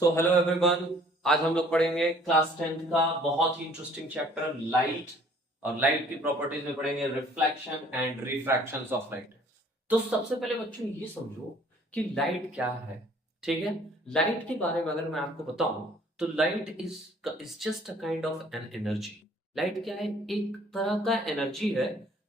So hello everyone. आज हम लोग पढ़ेंगे क्लास 10th का बहुत ही इंटरेस्टिंग चैप्टर लाइट। और लाइट की प्रॉपर्टीज में पढ़ेंगे रिफ्लेक्शन एंड रिफ्रैक्शंस ऑफ लाइट। तो सबसे पहले बच्चों ये समझो कि लाइट क्या है। ठीक है, लाइट के बारे में अगर मैं आपको बताऊं तो light is just a kind of an energy. Light क्या है? एक तरह का एनर्जी है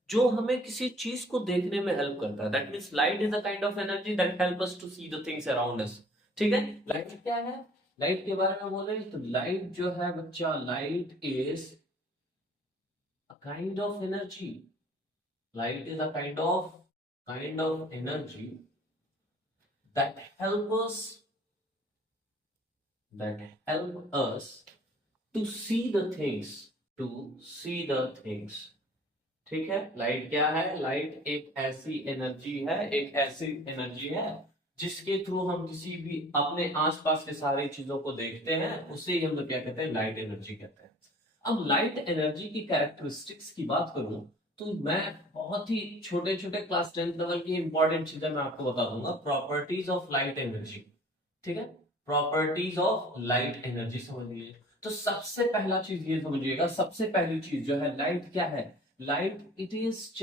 जो हमें किसी चीज को देखने में हेल्प करता है। That means light is a kind of energy that help us to see the things around us. ठीक है, लाइट क्या है? लाइट के बारे में बोले तो लाइट जो है बच्चा, light is a kind of energy. Light is a kind of energy that help us that help us to see the things। ठीक है, लाइट क्या है? लाइट एक ऐसी एनर्जी है जिसके थ्रू हम किसी भी अपने आसपास के सारी चीजों को देखते हैं, उसे ही हम लोग क्या कहते हैं? लाइट एनर्जी कहते हैं। अब लाइट एनर्जी की कैरेक्टरिस्टिक्स की बात करूं तो मैं बहुत ही छोटे छोटे क्लास 10th लेवल की इंपॉर्टेंट चीजें मैं आपको बता दूंगा। Properties of light energy. ठीक है, प्रॉपर्टीज ऑफ लाइट एनर्जी समझिए। तो सबसे पहला चीज ये समझिएगा, सबसे पहली चीज जो है, लाइट क्या है? Light it is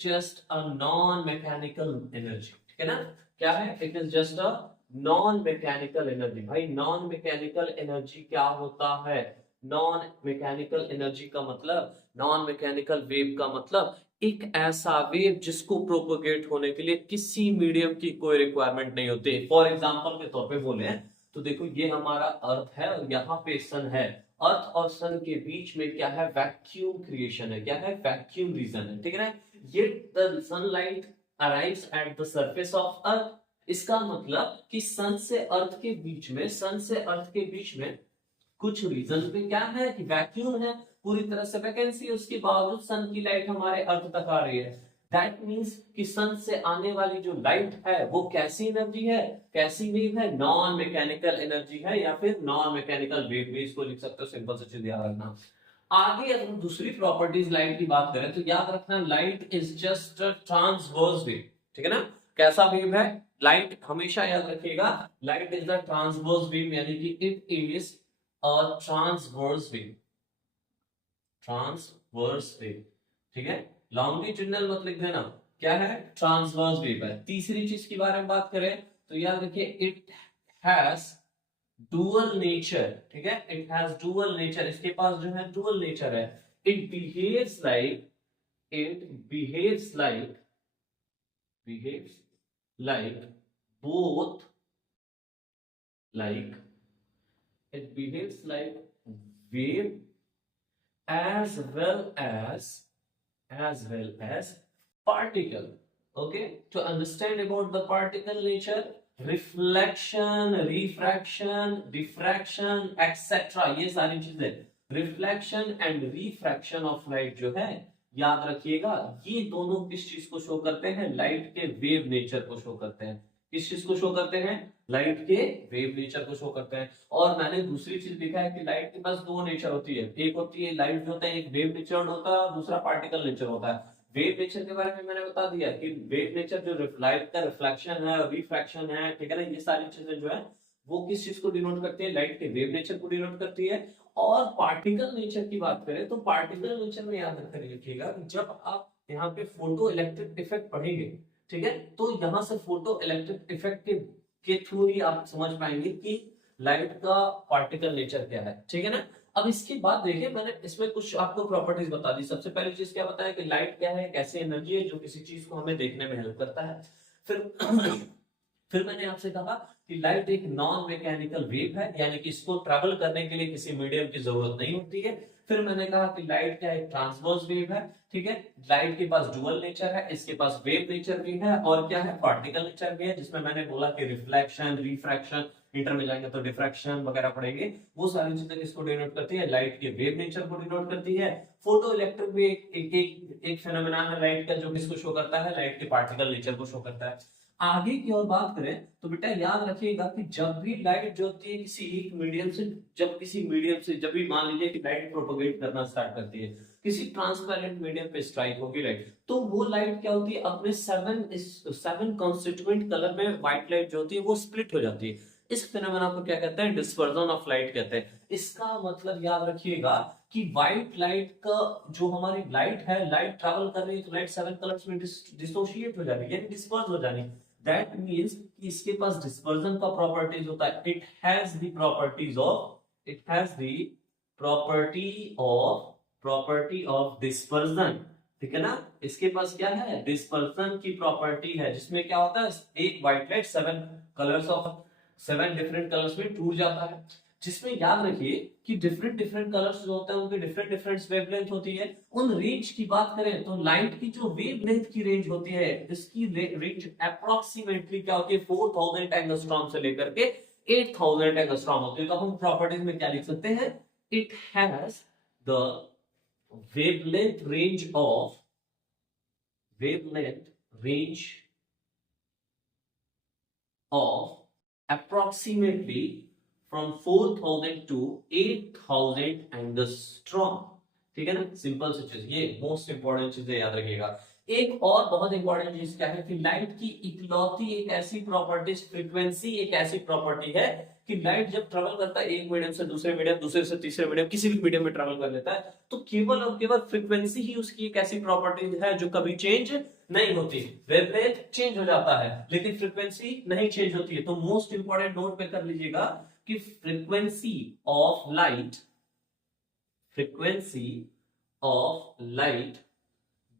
just a non mechanical energy. ठीक है ना? क्या है? It is just a non mechanical energy. भाई नॉन मैकेनिकल एनर्जी क्या होता है? नॉन मैकेनिकल एनर्जी का मतलब, नॉन मैकेनिकल वेव का मतलब एक ऐसा वेव जिसको प्रोपोगेट होने के लिए किसी मीडियम की कोई रिक्वायरमेंट नहीं होती। फॉर एग्जांपल के तौर पे बोले तो देखो, ये हमारा अर्थ है और यहाँ पे सन है। अर्थ और सन के बीच में क्या है? वैक्यूम क्रिएशन है। क्या है? वैक्यूम रीजन है। ठीक है ना? ये the sunlight arrives at the surface of earth. इसका मतलब कि सन से अर्थ के बीच में कुछ रीजन पे क्या है कि वैक्यूम है, पूरी तरह से वैकेंसी है, उसके बावजूद सन की लाइट हमारे अर्थ तक आ रही है। दैट मींस कि सन से आने वाली जो लाइट है वो कैसी एनर्जी है? कैसी वेव है? नॉन मैकेनिकल एनर्जी है, या फिर नॉन मैकेनिकल वेव भी इसको लिख सकते हो। सिंपल सी चीज याद रखना। आगे अगर हम दूसरी प्रॉपर्टीज लाइट की बात करें तो याद रखना, light is just transverse wave. ठीक है ना? कैसा वेव है? लाइट हमेशा याद रखिएगा, light is the transverse wave, यानी कि it is a transverse wave. Transverse wave. ठीक है, लॉन्गिट्यूडिनल मत लिख देना। क्या है? ट्रांसवर्स वेव है। तीसरी चीज के बारे में बात करें तो याद रखिए, इट हैज डुअल नेचर। ठीक है, इट हैज डुअल नेचर। इसके पास जो है डुअल नेचर है। It behaves like it behaves like both like it behaves like wave as well as particle. Okay, to understand about the particle nature, reflection, refraction, diffraction, etc., ये सारी चीजें reflection and refraction of light जो है, याद रखिएगा, ये दोनों किस चीज को शो करते हैं? लाइट के वेव नेचर को शो करते हैं। किस चीज को शो करते हैं? लाइट के वेव नेचर को शो करते हैं। और मैंने दूसरी चीज देखा है कि लाइट के पास दो नेचर होती है। एक होती है लाइट जो होता है, एक वेव नेचर होता है, दूसरा पार्टिकल नेचर होता है। वेव नेचर के बारे में मैंने बता दिया कि वेव नेचर जो लाइट का रिफ्लेक्शन है और रिफ्रैक्शन है, ठीक है ना, ये सारी चीजें जो है वो किस चीज को डिनोट करती है? लाइट के वेव नेचर को डिनोट करती है। और पार्टिकल नेचर की बात करें तो पार्टिकल नेचर में याद रखिएगा, जब आप यहाँ पे फोटो इलेक्ट्रिक इफेक्ट पढ़ेंगे, ठीक है, तो यहाँ से फोटो इलेक्ट्रिक इफेक्ट के थ्रू ही आप समझ पाएंगे कि लाइट का पार्टिकल नेचर क्या है। ठीक है ना? अब इसके बाद देखिए, मैंने इसमें कुछ आपको प्रॉपर्टीज बता दी। सबसे पहली चीज क्या बताया कि लाइट क्या है? एक ऐसी एनर्जी है जो किसी चीज को हमें देखने में हेल्प करता है। फिर फिर मैंने आपसे कहा कि लाइट एक नॉन मैकेनिकल वेव है, यानी कि इसको ट्रेवल करने के लिए किसी मीडियम की जरूरत नहीं होती है। फिर मैंने कहा कि लाइट क्या है? ट्रांसवर्स वेव है। ठीक है, लाइट के पास डुअल नेचर है, इसके पास वेव नेचर भी है, और क्या है? पार्टिकल नेचर भी है, जिसमें मैंने बोला कि रिफ्लेक्शन, रिफ्रैक्शन, इंटर में जाएंगे तो डिफ्रैक्शन वगैरह पढ़ेंगे। वो सारी चीजें किसको डिनोट करती है? लाइट के वेव नेचर को डिनोट करती है। फोटो इलेक्ट्रिक भी एक फेनोमेना है लाइट का, जो किसको शो करता है? लाइट के पार्टिकल नेचर को शो करता है। आगे की और बात करें तो बेटा याद रखिएगा कि जब भी लाइट जो होती है किसी एक मीडियम से, जब भी मान लीजिए कि लाइट प्रोपोगेट करना स्टार्ट करती है, किसी ट्रांसपेरेंट मीडियम पे स्ट्राइक होगी लाइट, तो वो लाइट क्या होती है? अपने सेवन कॉन्स्टिट्यूएंट कलर में व्हाइट लाइट जो होती है वो स्प्लिट हो जाती है। इस फिनोमेना को क्या कहते हैं? डिस्पर्जन ऑफ लाइट कहते हैं। इसका मतलब याद रखिएगा कि व्हाइट लाइट का जो हमारी लाइट है, लाइट ट्रैवल कर रही है तो लाइट 7 कलर्स में डिसोशिएट हो जा रही है, यानी डिस्पर्स हो जा रही है। दैट मींस कि इसके पास डिस्पर्जन का प्रॉपर्टीज होता है। It has the property of dispersion, ठीक है ना। इसके पास क्या है? डिस्पर्जन की प्रॉपर्टी है, जिसमें क्या होता है, एक व्हाइट लाइट 7 डिफरेंट कलर्स में टूट जाता है। जिसमें याद रखिए कि डिफरेंट कलर्स जो होते हैं उनके डिफरेंट वेवलेंथ होती है। उन रेंज की बात करें तो लाइट की जो वेवलेंथ की रेंज होती है, इसकी रेंज अप्रोक्सीमेटली क्या होती है? 4000 एंगस्ट्रॉम से लेकर के 8000 एंगस्ट्रॉम होती है। तो हम प्रॉपर्टीज में क्या लिख सकते हैं? It has the wavelength range of approximately from 4000 to 8000 angstrom, ठीक है ना। सिंपल सी चीज, ये मोस्ट इंपॉर्टेंट चीज है, याद रखिएगा। एक और बहुत इंपॉर्टेंट चीज क्या है कि लाइट की इकलौती एक ऐसी प्रॉपर्टी, फ्रीक्वेंसी एक ऐसी प्रॉपर्टी है कि लाइट जब ट्रेवल करता है एक मीडियम से दूसरे मीडियम, दूसरे से तीसरे मीडियम, किसी भी मीडियम में ट्रेवल कर लेता है, तो केवल और केवल फ्रीक्वेंसी ही उसकी एक ऐसी प्रॉपर्टी है जो कभी चेंज नहीं होती। वेवलेंथ चेंज हो जाता है लेकिन फ्रीक्वेंसी नहीं चेंज होती है। तो मोस्ट इंपॉर्टेंट नोट पे कर लीजिएगा कि frequency of light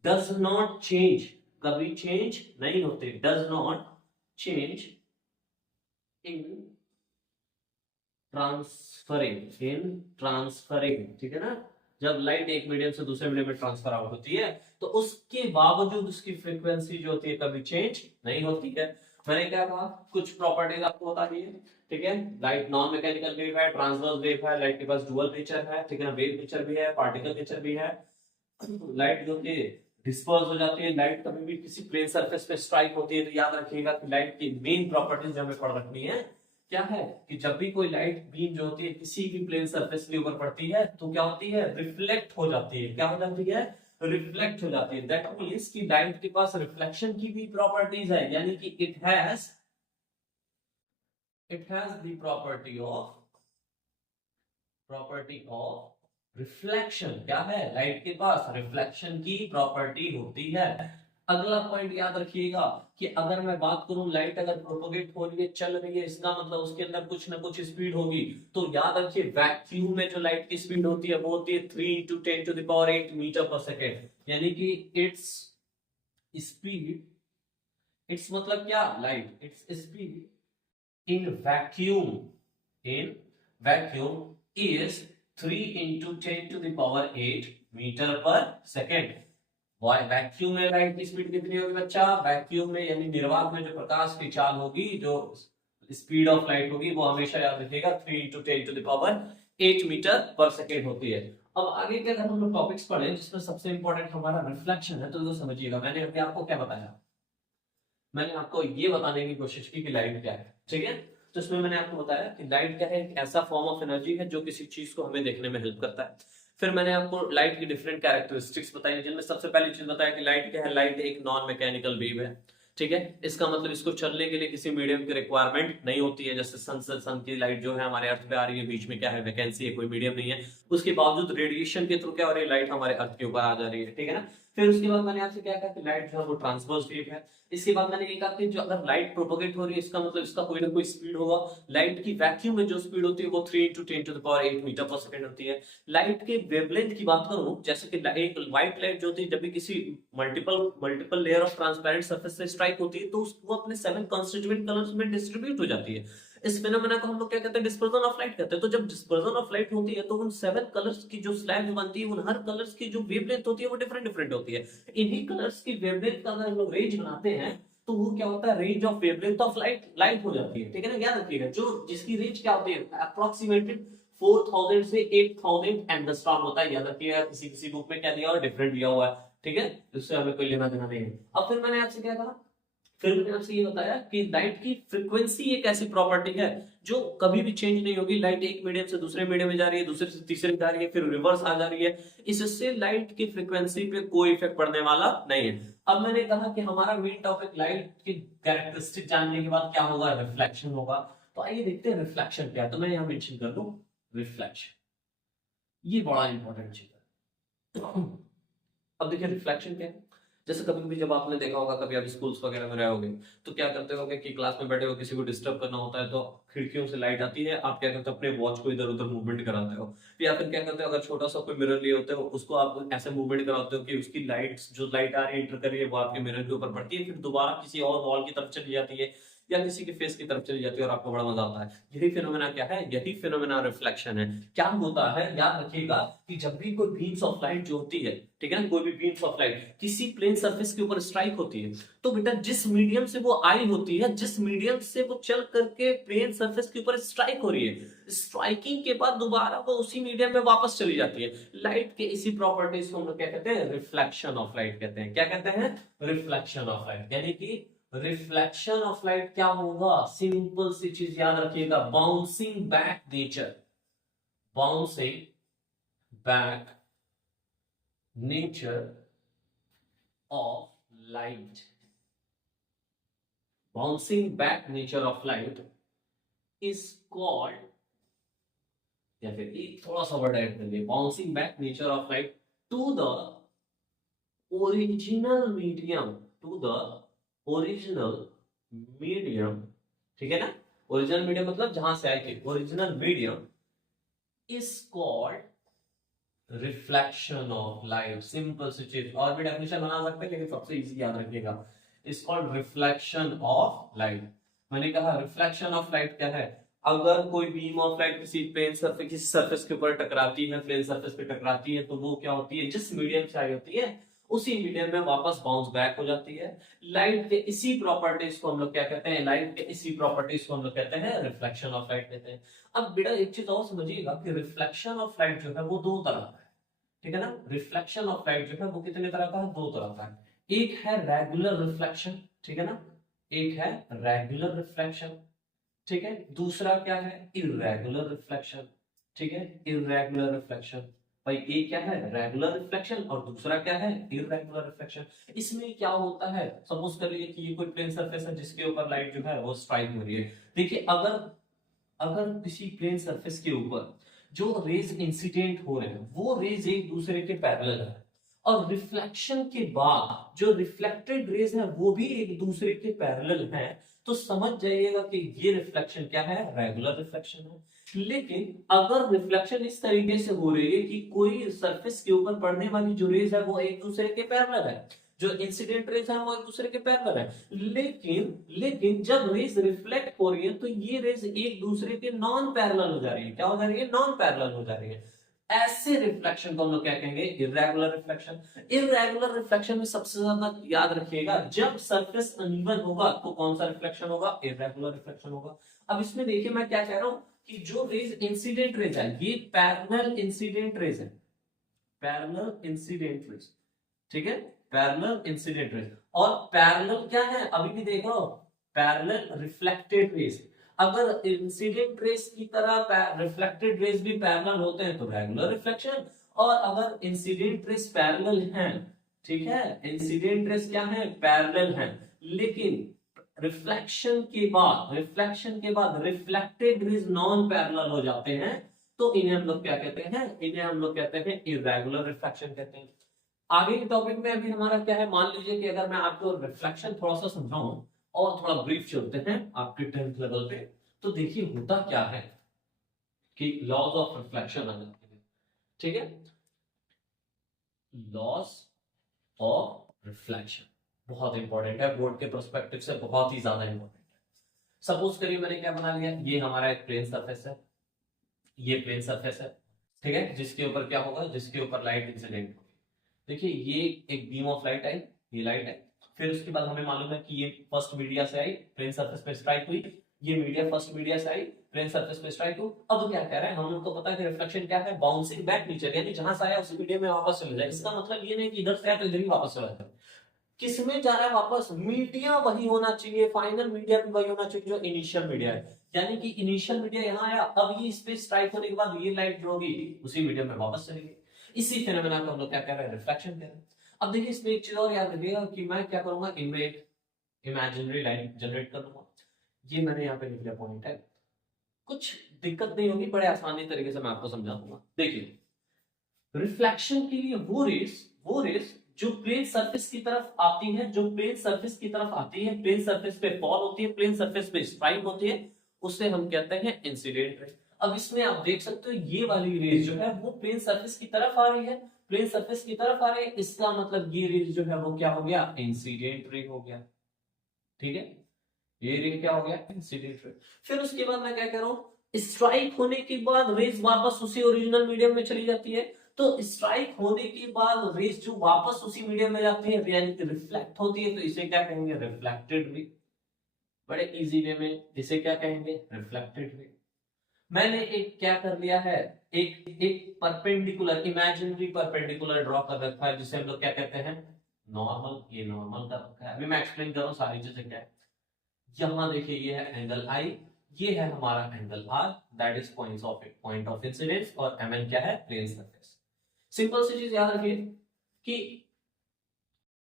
does not change, कभी चेंज नहीं होते, does not change in transferring, ठीक है ना। जब लाइट एक मीडियम से दूसरे मीडियम में ट्रांसफर आउट होती है तो उसके बावजूद उसकी फ्रीक्वेंसी जो होती है कभी चेंज नहीं होती है। मैंने क्या कहा? कुछ प्रॉपर्टीज आपको बता दी है, ठीक है। लाइट नॉन मैकेनिकल वेव है, ट्रांसवर्स वेव है, लाइट के पास डुअल नेचर है, ठीक है ना। वेव नेचर भी है, पार्टिकल नेचर भी है। लाइट जो कि डिस्पर्स हो जाती है, लाइट कभी भी किसी प्लेन सरफेस पे स्ट्राइक होती है तो याद रखिएगा कि लाइट की मेन प्रॉपर्टीज जो हमें पढ़ रखनी है क्या है कि जब भी कोई लाइट बीम जो होती है किसी भी प्लेन सरफेस के ऊपर पड़ती है तो क्या होती है? रिफ्लेक्ट हो जाती है। क्या हो जाती है? रिफ्लेक्ट हो जाती है। दैट मींस कि लाइट के पास रिफ्लेक्शन की भी प्रॉपर्टीज है, यानी कि it has the property of reflection. क्या है? लाइट के पास रिफ्लेक्शन की प्रॉपर्टी होती है। अगला पॉइंट याद रखिएगा कि अगर मैं बात करूं लाइट अगर प्रोपोगेट हो रही है, चल रही है, इसका मतलब उसके अंदर कुछ ना कुछ स्पीड होगी। तो याद रखिए वैक्यूम में जो लाइट की स्पीड होती है वो होती है 3 × 10⁸ मीटर पर सेकेंड, यानी कि इट्स स्पीड, इट्स मतलब क्या? Light its speed in vacuum is 3 × 10⁸ metre per second. Vacuum में लाइट की स्पीड कितनी होगी बच्चा? वैक्यूम में यानी निर्वात में जो प्रकाश की चाल होगी, जो स्पीड ऑफ लाइट होगी, वो हमेशा याद रखिएगा 3 × 10⁸ मीटर पर सेकेंड होती है। अब आगे क्या हम लोग टॉपिक्स पढ़े जिसमें सबसे इंपॉर्टेंट हमारा रिफ्लेक्शन है, तो समझिएगा। मैंने अभी आपको क्या बताया? मैंने आपको ये बताने की कोशिश की कि लाइट क्या है, ठीक है। तो इसमें मैंने आपको बताया कि लाइट क्या है? एक ऐसा फॉर्म ऑफ एनर्जी है जो किसी चीज को हमें देखने में हेल्प करता है। फिर मैंने आपको लाइट की डिफरेंट कैरेक्टरिस्टिक्स बताई, जिनमें सबसे पहली चीज बताया कि लाइट क्या है? लाइट एक नॉन मैकेनिकल वेव है, ठीक है। इसका मतलब इसको चलने के लिए किसी मीडियम की रिक्वायरमेंट नहीं होती है। जैसे सन की लाइट जो है हमारे अर्थ पे आ रही है, बीच में क्या है? वैकेंसी है, कोई मीडियम नहीं है, उसके बावजूद रेडिएशन के थ्रू क्या हो रही है? लाइट हमारे अर्थ के ऊपर आ जा रही है, ठीक है ना। फिर उसके बाद मैंने आपसे क्या कहा कि लाइट जो है वो ट्रांसवर्स वेव है। इसके बाद मैंने ये कहा कि जो अगर लाइट प्रोपोगेट हो रही है इसका मतलब इसका कोई ना कोई स्पीड होगा। लाइट की वैक्यूम में जो स्पीड होती है वो 3 × 10⁸ मीटर पर सेकंड होती है। लाइट के वेवलेंथ की बात करूं, जैसे कि एक व्हाइट लाइट जो होती है जब भी किसी multiple layer of transparent surface से स्ट्राइक होती है तो वो अपने 7 कंस्टिट्यूएंट कलर्स में डिस्ट्रीब्यूट हो जाती है। इस फिनोमेना को हम लोग क्या कहते हैं? डिस्पर्जन ऑफ लाइट कहते हैं। तो जब डिस्पर्जन ऑफ लाइट होती है तो उन 7 कलर्स की जो स्लैब बनती है, उन हर कलर्स की जो वेवलेंथ होती है वो डिफरेंट होती है। इन्हीं कलर्स की वेवलेंथ का अगर हम लोग रेंज बनाते हैं तो वो क्या होता है? Range of wavelength of light हो जाती है, ठीक है ना। याद रखिएगा जो जिसकी रेंज क्या होती है? अप्रोक्सीमेटेड 4000 से 8000 एंगस्ट्रॉम होता है। याद रखिएगा किसी बुक में क्या दिया हुआ है? डिफरेंट दिया हुआ है, ठीक है। इससे हमें कोई लेना देना नहीं है। अब फिर मैंने आपसे क्या कहा? फिर मैंने आपसे ये बताया कि लाइट की फ्रीक्वेंसी एक ऐसी प्रॉपर्टी है जो कभी भी चेंज नहीं होगी। लाइट एक मीडियम से दूसरे मीडियम में जा रही है, दूसरे से तीसरे जा रही है, फिर रिवर्स आ जा रही है। इससे लाइट की फ्रीक्वेंसी पे कोई इफेक्ट पड़ने वाला नहीं है। अब मैंने कहा कि हमारा मेन टॉपिक लाइट की कैरेक्टरिस्टिक जानने के बाद क्या होगा? रिफ्लेक्शन होगा। तो आइए देखते हैं रिफ्लेक्शन क्या है। तो मैं यहाँ मेंशन कर दूं रिफ्लेक्शन, ये बड़ा इंपॉर्टेंट चीज है। अब देखिए रिफ्लेक्शन क्या है। जैसे कभी कभी जब आपने देखा होगा, कभी आप स्कूल्स वगैरह में रहे होगे, तो क्या करते होगे कि क्लास में बैठे हो, किसी को डिस्टर्ब करना होता है तो खिड़कियों से लाइट आती है, आप क्या करते हो अपने वॉच को इधर उधर मूवमेंट कराते हो, या फिर क्या करते हो अगर छोटा सा कोई मिरर लिए होते हो उसको आप ऐसे मूवमेंट कराते हो कि उसकी लाइट्स, जो लाइट आ रही है एंटर कर रही है वो आपके मिरर के ऊपर पड़ती है, फिर दोबारा किसी और वॉल की तरफ चली जाती है या किसी के फेस की तरफ चली जाती है और आपको बड़ा मजा आता है। यही फिनोमेना क्या है, यही फिनोमेना रिफ्लेक्शन है। क्या होता है, याद रखिएगा कि जब भी कोई बीम्स ऑफ लाइट जो होती है, ठीक है ना, कोई भी बीम्स ऑफ लाइट किसी प्लेन सरफेस के ऊपर स्ट्राइक होती है, तो बेटा जिस मीडियम से वो आई होती है, जिस मीडियम से वो चल करके प्लेन सरफेस के ऊपर स्ट्राइक हो रही है, स्ट्राइकिंग के बाद दोबारा वो उसी मीडियम में वापस चली जाती है। लाइट के इसी प्रॉपर्टीज को हम लोग क्या कहते हैं, रिफ्लेक्शन ऑफ लाइट कहते हैं। क्या कहते हैं, रिफ्लेक्शन ऑफ लाइट। यानी कि रिफ्लेक्शन ऑफ लाइट क्या होगा, सिंपल सी चीज याद रखिएगा, bouncing back nature, bouncing back nature of light, bouncing back nature of light is called, या फिर एक थोड़ा सा वर्ड ऐड करिए, bouncing back nature of light to the original medium, to the original medium, ठीक है ना, ओरिजिनल मीडियम मतलब जहां से आई थी, original medium is called reflection of light. Simple सी चीज, और भी डेफिनेशन बना सकते हैं लेकिन सबसे इजी याद रखिएगा, is called reflection of light. मैंने कहा रिफ्लेक्शन ऑफ लाइट क्या है, अगर कोई बीम ऑफ लाइट किसी प्लेन सरफेस, किसी सरफेस के ऊपर टकराती है, प्लेन सरफेस पे टकराती है, तो वो क्या होती है, जिस मीडियम से आई होती है उसी मीडियम में वापस बाउंस बैक हो जाती है। लाइट के इसी प्रॉपर्टीज को हम लोग क्या कहते हैं, लाइट के इसी प्रॉपर्टीज को हम लोग कहते हैं रिफ्लेक्शन ऑफ लाइट कहते हैं। अब बेटा एक चीज और समझिएगा कि रिफ्लेक्शन ऑफ लाइट जो है वो दो तरह का है, ठीक है ना, रिफ्लेक्शन ऑफ लाइट जो है वो कितने तरह का है, दो तरह का है। एक है रेगुलर रिफ्लेक्शन, ठीक है ना, एक है रेगुलर रिफ्लेक्शन, ठीक है, दूसरा क्या है, इरेगुलर रिफ्लेक्शन, ठीक है, इरेगुलर रिफ्लेक्शन। भाई एक क्या है, रेगुलर रिफ्लेक्शन, और दूसरा क्या है, इरेगुलर रिफ्लेक्शन। इसमें क्या होता है, सपोज कर लीजिए कि ये कोई प्लेन सरफेस है जिसके ऊपर लाइट जो है वो स्ट्राइक हो रही है। देखिए अगर अगर किसी प्लेन सरफेस के ऊपर जो रेज इंसिडेंट हो रहे हैं वो रेज एक दूसरे के पैरेलल है, और रिफ्लेक्शन के बाद जो रिफ्लेक्टेड रेज है वो भी एक दूसरे के पैरेलल है, तो समझ जाइएगा कि ये रिफ्लेक्शन क्या है, रेगुलर रिफ्लेक्शन है। लेकिन अगर रिफ्लेक्शन इस तरीके से हो रही है कि कोई सरफेस के ऊपर पड़ने वाली जो रेज है वो एक दूसरे के पैरेलल है, जो इंसिडेंट रेज है वो एक दूसरे के पैरेलल है, लेकिन लेकिन जब रेज रिफ्लेक्ट हो रही है तो ये रेज एक दूसरे के नॉन पैरेलल हो जा रही है। क्या हो जा रही है, नॉन पैरेलल हो जा रही है। ऐसे रिफ्लेक्शन को हम लोग क्या कहेंगे, इरेगुलर रिफ्लेक्शन। इरेगुलर रिफ्लेक्शन में सबसे ज्यादा याद रखिएगा, जब सरफेस अनइवन होगा तो कौन सा रिफ्लेक्शन होगा, इरेगुलर रिफ्लेक्शन होगा। अब इसमें देखिए मैं क्या कह रहा हूं कि जो रेज इंसिडेंट रेज है ये पैरेलल इंसिडेंट रेज है, पैरेलल इंसिडेंट रेज, ठीक है, पैरेलल इंसिडेंट रेज। और पैरेलल क्या है, अभी भी देखो, पैरेलल रिफ्लेक्टेड रेज। अगर इंसिडेंट रेज की तरह रिफ्लेक्टेड रेज भी पैरेलल होते हैं तो रेगुलर रिफ्लेक्शन, और अगर इंसिडेंट रेज पैरेलल हैं, ठीक है, इंसिडेंट रेज क्या है, पैरेलल हैं, लेकिन रिफ्लेक्शन के बाद रिफ्लेक्टेड रेज नॉन पैरेलल हो जाते हैं, तो इन्हें हम लोग क्या कहते हैं, इन्हें हम लोग कहते हैं इरेगुलर रिफ्लेक्शन कहते हैं। आगे के टॉपिक में अभी हमारा क्या है, मान लीजिए कि अगर मैं आपको रिफ्लेक्शन थोड़ा सा समझाऊं और थोड़ा ब्रीफ चलते हैं आपके 10th लेवल पे, तो देखिए होता क्या है कि लॉज ऑफ रिफ्लेक्शन आ जाते हैं, ठीक है, लॉज ऑफ रिफ्लेक्शन बहुत इंपॉर्टेंट है, बोर्ड के पर्सपेक्टिव से बहुत ही ज्यादा इंपॉर्टेंट है। सपोज करिए मैंने क्या बना लिया, ये हमारा एक प्लेन सरफेस है, ये प्लेन सरफेस है, ठीक है, जिसके ऊपर क्या होगा, जिसके ऊपर लाइट इंसिडेंट होगी। देखिए ये एक बीम ऑफ लाइट आई, ये लाइट है, फिर उसके बाद हमें मालूम है कि ये फर्स्ट मीडिया से आई, प्लेन सरफेस पे स्ट्राइक हुई, ये मीडिया फर्स्ट मीडिया से आई, प्लेन सरफेस पे स्ट्राइक हुई। अब क्या कह रहे हैं, हम लोग को पता है कि रिफ्लेक्शन क्या है, बाउंसिंग बैक नेचर, यानी जहां से आया उसी मीडिया में वापस चले जाए। इसका मतलब ये नहीं कि इधर से आया तो इधर ही वापस चला जाए, किसमें जा रहा है वापस, मीडिया वही होना चाहिए, फाइनल मीडिया भी वही होना चाहिए जो इनिशियल मीडिया है। यानी कि इनिशियल मीडिया यहाँ आया, अब ये स्पेस स्ट्राइक होने के बाद ये लाइट जो होगी उसी मीडियम में वापस चलेगी। इसी फिनोमेना को हम लोग क्या कह रहे हैं, रिफ्लेक्शन कह रहे हैं। अब देखिए इसमें एक चीज और याद रखिएगा कि मैं क्या करूंगा, इनमें एक इमेजिनरी लाइन जनरेट कर दूंगा। ये मैंने यहाँ पे लिख लिया पॉइंट है, कुछ दिक्कत नहीं होगी, बड़े आसानी तरीके से मैं आपको समझा दूंगा। देखिए, रिफ्लेक्शन के लिए वो रेस जो प्लेन सरफेस की तरफ आती है, जो प्लेन सरफेस की तरफ आती है, प्लेन सरफेस पे फॉल होती है, प्लेन सरफेस पे स्ट्राइक होती है, उसे हम कहते हैं इंसिडेंट रे। अब इसमें आप देख सकते हो ये वाली रेस जो है वो प्लेन सरफेस की तरफ आ रही है, प्लेन सरफेस की तरफ आ रही है, इसका मतलब ये रेस जो है वो क्या हो गया, इंसिडेंट रे हो गया। ठीक है, ये रे क्या हो गया, इंसिडेंट रे। फिर उसके बाद मैं क्या कह रहा हूं, स्ट्राइक होने के बाद रेस वापस उसी ओरिजिनल मीडियम में चली जाती है। तो स्ट्राइक होने के बाद रेस जो वापस उसी मीडियम में जाती है यानी कि रिफ्लेक्ट होती है, तो इसे क्या कहेंगे, रिफ्लेक्टेड रे। बड़े इजी वे में इसे क्या कहेंगे, रिफ्लेक्टेड रे। मैंने एक क्या कर लिया है, एक एक परपेंडिकुलर, इमेजिनरी परपेंडिकुलर ड्रॉ कर रखा है, जिसे हम लोग क्या कहते हैं, नॉर्मल। ये नॉर्मल का रखा है। अभी मैं एक्सप्लेन कर रहा हूं सारी चीजें क्या है। यहां देखिए ये है एंगल आई, ये है हमारा angle R, that is point of incidence, और एम एन क्या है, प्लेन सरफेस। सिंपल सी चीज याद रखिए कि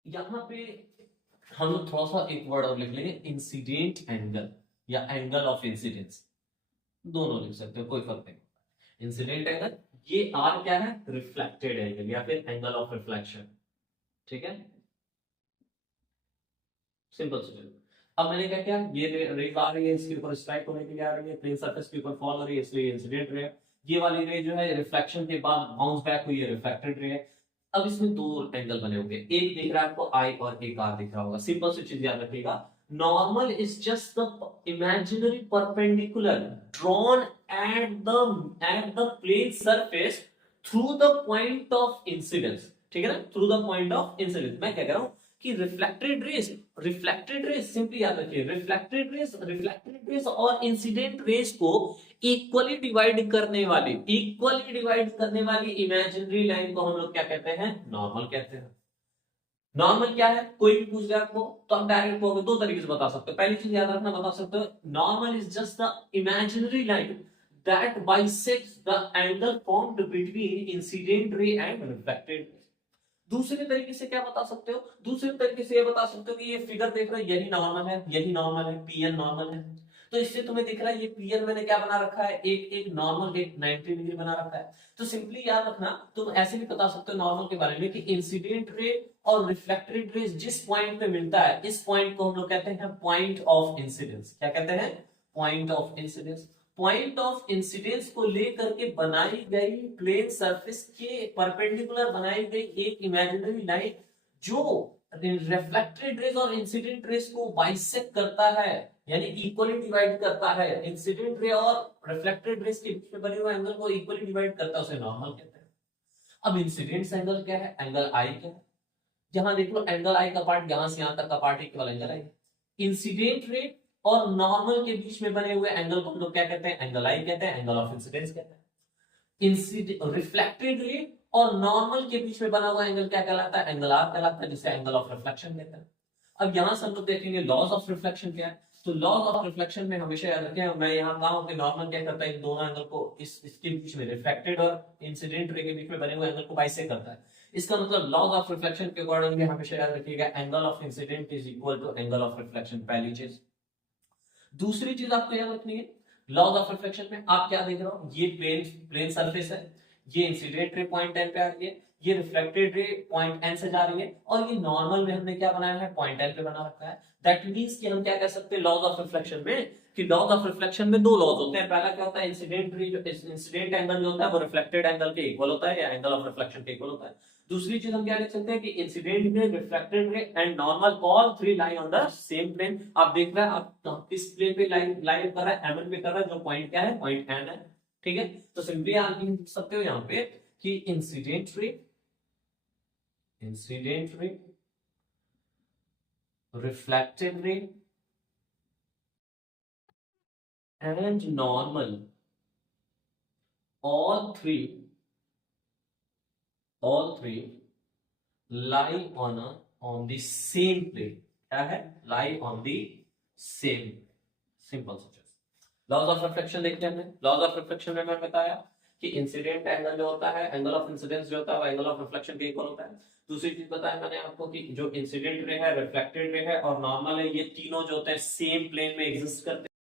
यहां पे हम लोग थोड़ा सा एक वर्ड और लिख लेंगे, इंसिडेंट एंगल या एंगल ऑफ इंसिडेंस, दोनों लिख सकते हो, कोई फर्क नहीं। इंसिडेंट एंगल, ये आर क्या है, रिफ्लेक्टेड एंगल या फिर एंगल ऑफ रिफ्लेक्शन। ठीक है, सिंपल सी। अब मैंने क्या किया, ये रेज आ रही है, इसके ऊपर स्ट्राइक होने के लिए आ रही है, प्लेन सरफेस के ऊपर फॉल हो रही है, इसलिए इंसिडेंट रे। ये वाली रे जो है रिफ्लेक्शन के बाद बाउंस बैक हुई है, रिफ्लेक्टेड रे। अब इसमें दो एंगल बने होंगे, एक दिख रहा है आपको आई और एक आर दिख रहा होगा। सिंपल सी चीज याद रखिएगा, normal is just the imaginary perpendicular drawn at the plane surface through the point of incidence. ठीक है ना, through the point of incidence. मैं क्या कह रहा हूं कि रिफ्लेक्टेड रेस सिंपली याद रखिए, रिफ्लेक्टेड रेस और इंसिडेंट रेस को इक्वली डिवाइड करने वाली इमेजिनरी लाइन को हम लोग क्या कहते हैं, नॉर्मल कहते हैं। नॉर्मल क्या है, कोई भी पूछ दे आपको तो आप डायरेक्ट को दो तरीके से बता सकते हो। पहली चीज याद रखना, बता सकते हो normal is just the imaginary line that bisects the angle formed between incident ray and reflected ray. दूसरे तरीके से क्या बता सकते हो, दूसरे तरीके से ये बता सकते हो कि ये फिगर देख रहे हो, यही नॉर्मल है, यही नॉर्मल है, पीएन नॉर्मल है। तो इससे तुम्हें दिख रहा है ये पीएन मैंने क्या बना रखा है, एक नॉर्मल, एक 90 डिग्री बना रखा है। तो सिंपली याद रखना, तुम ऐसे भी बता सकते हो नॉर्मल के बारे में कि इंसिडेंट रे और रिफ्लेक्टेड रे जिस पॉइंट पे मिलता है, इस पॉइंट को हम लोग कहते हैं पॉइंट ऑफ इंसिडेंस। क्या कहते हैं, point of incidence. Point of incidence को लेकर के बनाई गई प्लेन सरफेस के परपेंडिकुलर बनाई गई एक इमेजिनरी लाइन जो रिफ्लेक्टेड रेज और इंसिडेंट रेज को बाइसेक्ट करता है, यानी इक्वली डिवाइड करता है। इंसिडेंट रे और रिफ्लेक्टेड रेज के बीच में बने हुए एंगल को इक्वली डिवाइड करता है, उसे नॉर्मल कहते हैं। अब इंसिडेंट एंगल क्या है, एंगल आई क्या है। जहां देख लो एंगल आई का पार्ट, यहां से यहां तक का पार्ट इक्वल एंगल आई। इंसिडेंट रे और नॉर्मल के बीच में बने हुए एंगल को हम लोग क्या कहते हैं, एंगल आई कहते हैं, एंगल ऑफ इंसिडेंस कहते हैं। रिफ्लेक्टेड रे और नॉर्मल के बीच में बना हुआ एंगल क्या कहलाता है, एंगल आर कहलाता है, जिसे एंगल ऑफ रिफ्लेक्शन कहते हैं। अब यहां से हम लोग देखेंगे लॉज ऑफ रिफ्लेक्शन क्या है। तो लॉज ऑफ रिफ्लेक्शन में हमेशा याद रखें, मैं यहां कहा हूं कि नॉर्मल क्या करता है, इन दोनों एंगल को इसके बीच में, रिफ्लेक्टेड और इंसिडेंट रे के बीच में बने हुए एंगल को बाइसेक्ट करता है। इसका मतलब लॉज ऑफ रिफ्लेक्शन के अकॉर्डिंग हमेशा याद रखिएगा, angle of incident is equal to angle of reflection, पहली चीज। दूसरी चीज आपको याद रखनी है, लॉज ऑफ रिफ्लेक्शन में आप क्या देख रहे हो, ये प्लेन सरफेस है, ये इंसिडेंट रे पॉइंट एन पे आ रही है, ये रिफ्लेक्टेड रे पॉइंट एन से जा रही है, और ये नॉर्मल में हमने क्या बनाया है, पॉइंट एन पे बना रखा है। दैट मींस कि हम क्या कह सकते हैं लॉज ऑफ रिफ्लेक्शन में, कि लॉज ऑफ रिफ्लेक्शन में दो लॉज होते हैं। पहला क्या होता है, इंसिडेंट रे, जो इंसिडेंट एंगल जो होता है वो रिफ्लेक्टेड एंगल के इक्वल होता है, या एंगल ऑफ रिफ्लेक्शन के इक्वल होता है। दूसरी चीज हम क्या लिख सकते हैं कि incident ray, reflected ray and normal, all three lie on the same plane. आप देख रहे हैं, आप किस प्लेन पे लाइन कर रहा है, एमएन पे कर रहा है, जो पॉइंट क्या है, पॉइंट एन है। ठीक है, तो सिंपली आप लिख सकते हो यहां पे कि incident ray, reflected ray and normal, all three lie on the same plane। क्या है, lie on the same, simple सा चीज। लॉज ऑफ रिफ्लेक्शन देखते हैं। लॉज ऑफ रिफ्लेक्शन में मैं बताया कि इंसिडेंट एंगल जो होता है, एंगल ऑफ इंसिडेंस जो होता है, वो एंगल ऑफ रिफ्लेक्शन के इक्वल होता है। दूसरी चीज बताया मैंने आपको कि जो इंसिडेंट रे है, रिफ्लेक्टेड रे है और नॉर्मल है, ये तीनों जो होते हैं सेम प्लेन में एग्जिस्ट करते हैं।